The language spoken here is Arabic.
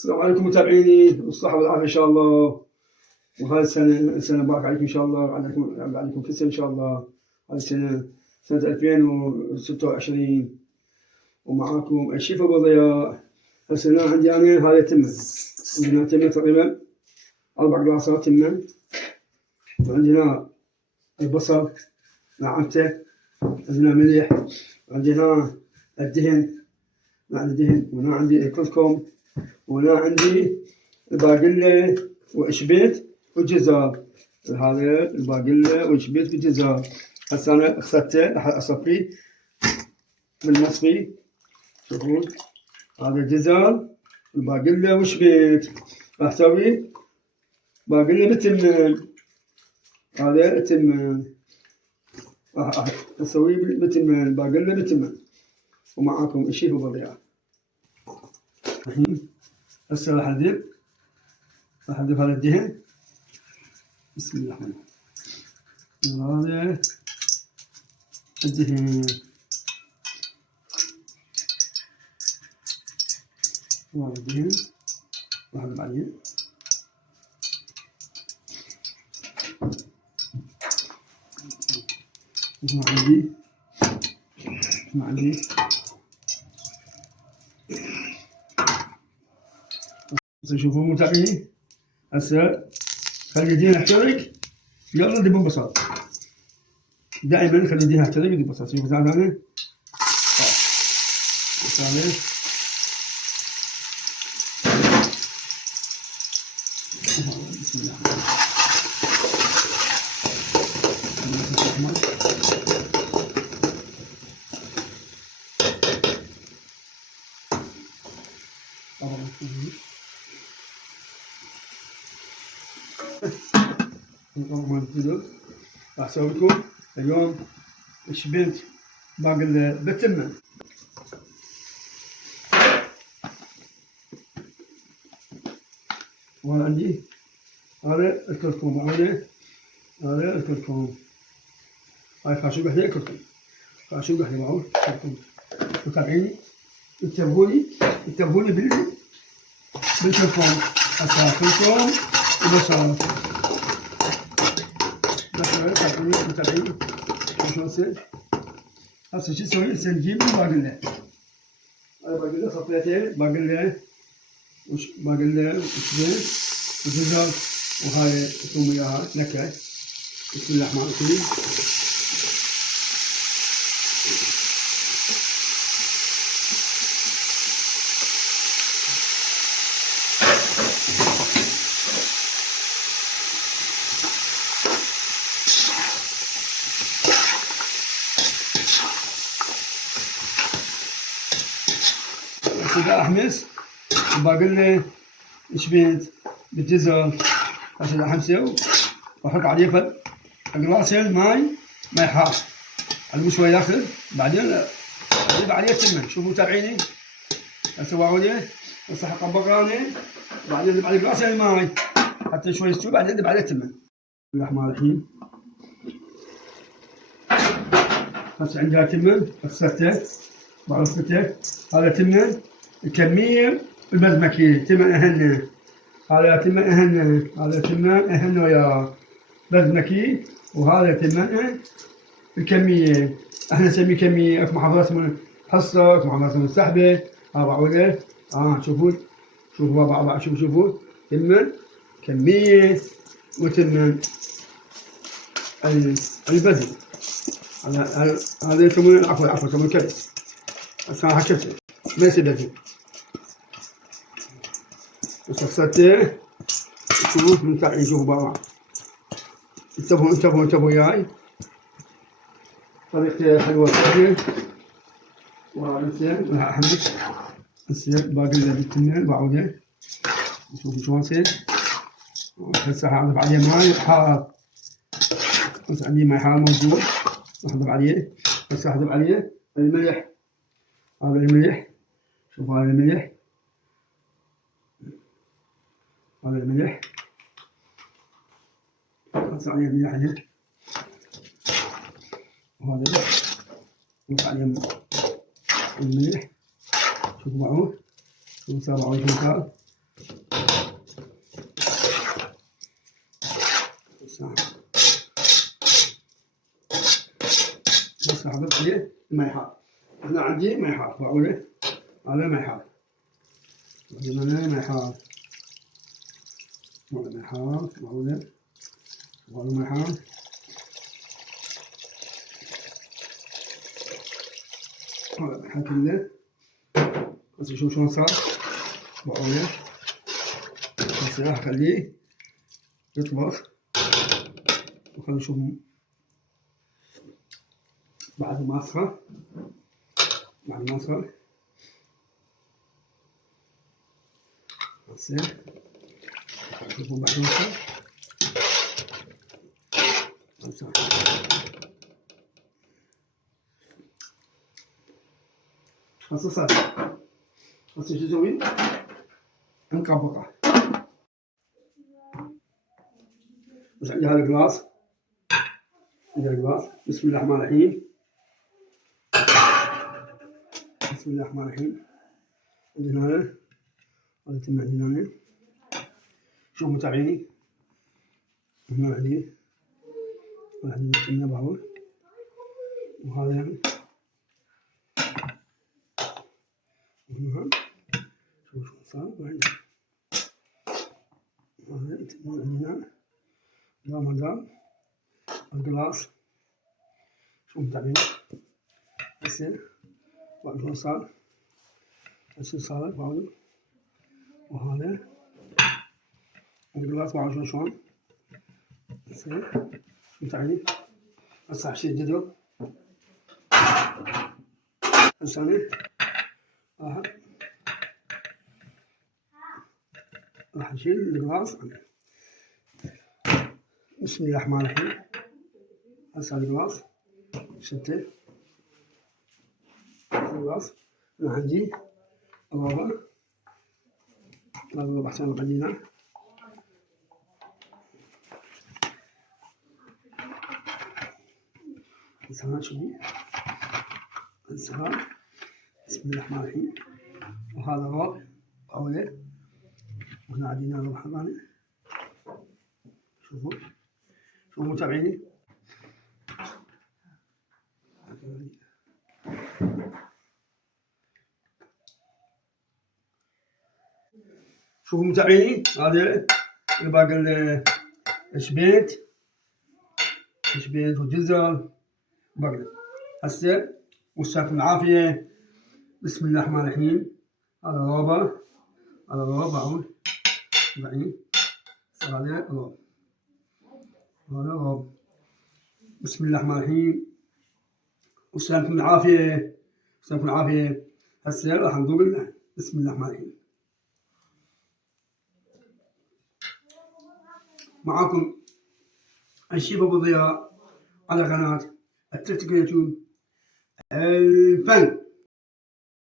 السلام عليكم متابعيني، والصحة والعافية إن شاء الله. وهذه السنة مبارك عليكم إن شاء الله، عليكم في السنة إن شاء الله. هذه سنة 2026، ومعاكم الشيف أبو ضياء. هالسنة عندي أنا هذه تمة، عندنا تمة تقريبا 4 قلاصات تمة، وعندنا البصل نعمته، عندنا ملح، عندنا الدهن، وهنا عندي الكركم، وهنا عندي الباقلة وإشبيت وجزر. هذا الباقلة وإشبيت وجزر. هسه أنا أخذته راح أصفيه بالمصفي. شوفون هذا الجزر الباقلة وإشبيت، راح أسوي باقلة بتمن. هذا التمن راح أسويه بتمن، باقلة بتمن. ومعاكم الشيف أبو ضياء. الحين هسه راح أذيب هذا الدهن. بسم الله الرحمن الرحيم. هذا الدهن، وهذا الدهن راح أضيف عليه. ما عندي تشوفون متابعيني. هسه خلي الدهن يحترق، يلا ذيبون بصل. دائما خلي الدهن يحترق وذيب بصل. شوفوا تعال هنا بسم الله راح اسوي لكم اليوم شبنت باقي بتمه. وهذا عندي هذا الكركم، هذا الكركم. هاي خاشوق وحده كركم، خاشوق وحده معه كركم. متابعيني انتبهوني بالكركم. هسه كركم وبصل. متابعيني شلون يصير. هسه شو نسوي؟ هسه نجيب الباقلة. هاي باقلة صفيتها، باقلة وشبيت وجزر، وهاي ثوم وياها نكهة. بسم الله الرحمن الرحيم. هسه أحمس الباقلة شبيت بالجزر. هسه أحمسه وأحط عليه قلاصين ماي حار على شوي ياخذ، بعدين أضيف عليه تمن. شوفوا متابعيني هسه واعوده. هسه أحط بقرانة، بعدين أضيف عليه قلاصين ماي حتى شوي يستوي، بعدين أضيف عليه تمن. بسم الله الرحمن الرحيم. هسه عندها تمن غسلته وعرفته. هذا تمن الكمية المزمكي، تمن أهنه. هذا تمن أهنه، هذا تمن أهنه وياه مزمكي، وهذا تمن الكمية. احنا نسميه كمية. اكو محافظات من حصة، اكو محافظات من سحبة. بعوده شوفوا شوفوا تمن كمية وتمن البذل. هذا يسمونه عفوا يسمونه كبس. هسه راح اكبسه ما يصير بذل. وصفصته شوفوا من تحت. شوفوا بابا، انتبهوا وياي. طريقة حلوة سهلة. وهذا زين. راح احمس هسه باقي بالتمن بعوده. شوفوا شلون يصير. هسه راح اضيف عليه ماي حار. هسه عندي ماي حار موجود، راح اضيف عليه. هسه راح اضيف عليه الملح. هذا الملح، شوفوا هذا الملح، هذا الملح. هسه عليه الملح هنا، وهذا نضيف عليه الملح. شوفوا معه، شوفوا صار معه شوفوا. بس حضرت عليه ما يحار. أنا عندي ما يحار وأقوله على ما يحار. هنا ما يحار. ولا ما يحار وأقوله ولا ما يحار. ولا ما يحار كله. بس نشوف شلون صار. وأقوله بس راح أخليه يطبخ. وخلينا نشوف بعد ما أصفى. بعد ما أصفى هسه شوفوا بعد ما أصفى هسه صار. هسه شو نسوي؟ نطبقه. بس عندي هذا الجلاس. عندي الجلاس. بسم الله الرحمن الرحيم. بسم الله الرحمن الرحيم. عندنا هنا هذا تم عندنا هنا. شوف متابعيني. هنا عندي تمنا باول. وهذا هنا شوف شو صار. هذا تمنا عندنا دام دام الجلاس. شوف متابعيني. هسه بعد شلون صار. هسه صار بعد. وهذا الجلاس بعد شلون. هسه متابعيني. هسه راح اشيل الجدول. هسه أنا راح اشيل الجلاس. بسم الله الرحمن الرحيم. هسه الجلاس شلته. الجلاس أنا عندي الربع. هذا الربع عشان القديمة. هسه شوي. هسه بسم الله الرحمن الرحيم. وهذا الربع حوله. وهنا عندنا ربع ثاني. شوفوا متابعيني. شوفوا متابعيني. هذا باقي الشبيت وجزر باقي. هسه وشاكم العافية. بسم الله الرحمن الرحيم. هذا رابع. هذا رابع يعني هذا رابع. هذا رابع. بسم الله الرحمن الرحيم. وشاكم العافية. وشاكم العافية. هسه راح نقول بسم الله الرحمن الرحيم. معاكم الشيف أبو ضياء على قناة التكتيك اليوتيوب الفن.